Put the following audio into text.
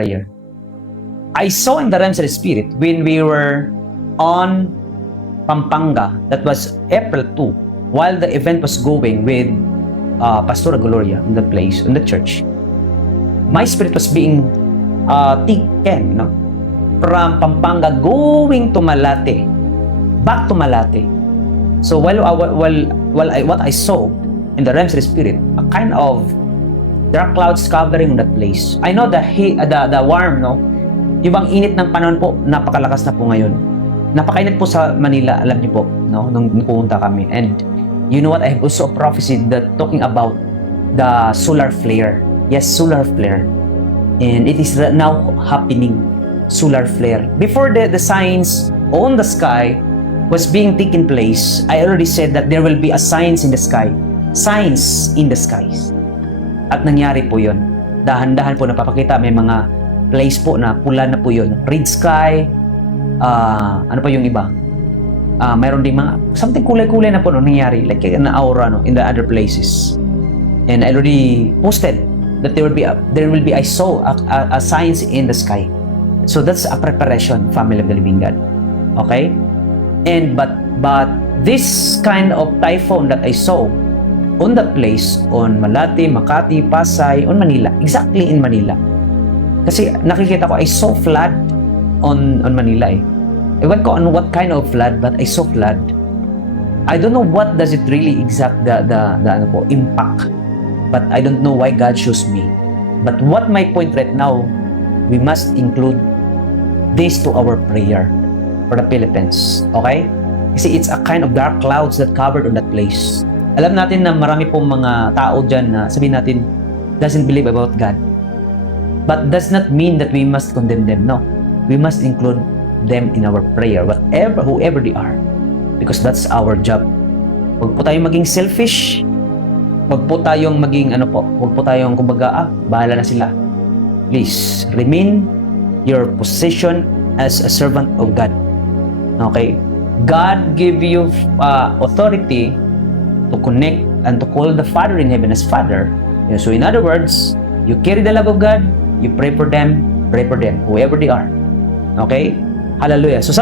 prayer. I saw in the realms of the Spirit when we were on Pampanga, that was April 2, while the event was going with Pastora Gloria in the place, in the church. My spirit was being taken, no? From Pampanga going to Malate, back to Malate. So what I saw in the realms of the Spirit, a kind of dark clouds covering that place. I know the warm, no? Yung bang init ng panahon po, napakalakas na po ngayon. Napakainit po sa Manila, alam niyo po, no? Nung pumunta kami. And you know what? I have also a prophecy that talking about the solar flare. Yes, solar flare. And it is now happening, solar flare. Before the signs on the sky was being taken place, I already said that there will be a signs in the sky. Signs in the skies. At nangyari po yun. Dahan-dahan po napapakita, may mga place po na pula na po yun. Red sky, ano pa yung iba? Mayroon ding mga, something kulay-kulay na po no, nangyari. Like an aura no, in the other places. And I already posted that there will be I saw a signs in the sky. So that's a preparation, family of the living God. Okay? And but this kind of typhoon that I saw on that place, on Malate, Makati, Pasay, on Manila, exactly in Manila. Kasi nakikita ko, I saw flood on Manila eh. Ewan ko on what kind of flood, but I saw flood. I don't know what does it really exact the ano po, impact. But I don't know why God shows me. But what my point right now, we must include this to our prayer for the Philippines. Okay? Kasi it's a kind of dark clouds that covered on that place. Alam natin na marami pong mga tao dyan na sabihin natin doesn't believe about God. But does not mean that we must condemn them. No. We must include them in our prayer, whoever they are. Because that's our job. Huwag po tayong maging selfish. Huwag po tayong maging huwag po tayong kumbaga, bahala na sila. Please, remain your position as a servant of God. Okay? God give you authority to connect and to call the Father in heaven as Father. So in other words, you carry the love of God, you pray for them, whoever they are. Okay? Hallelujah. So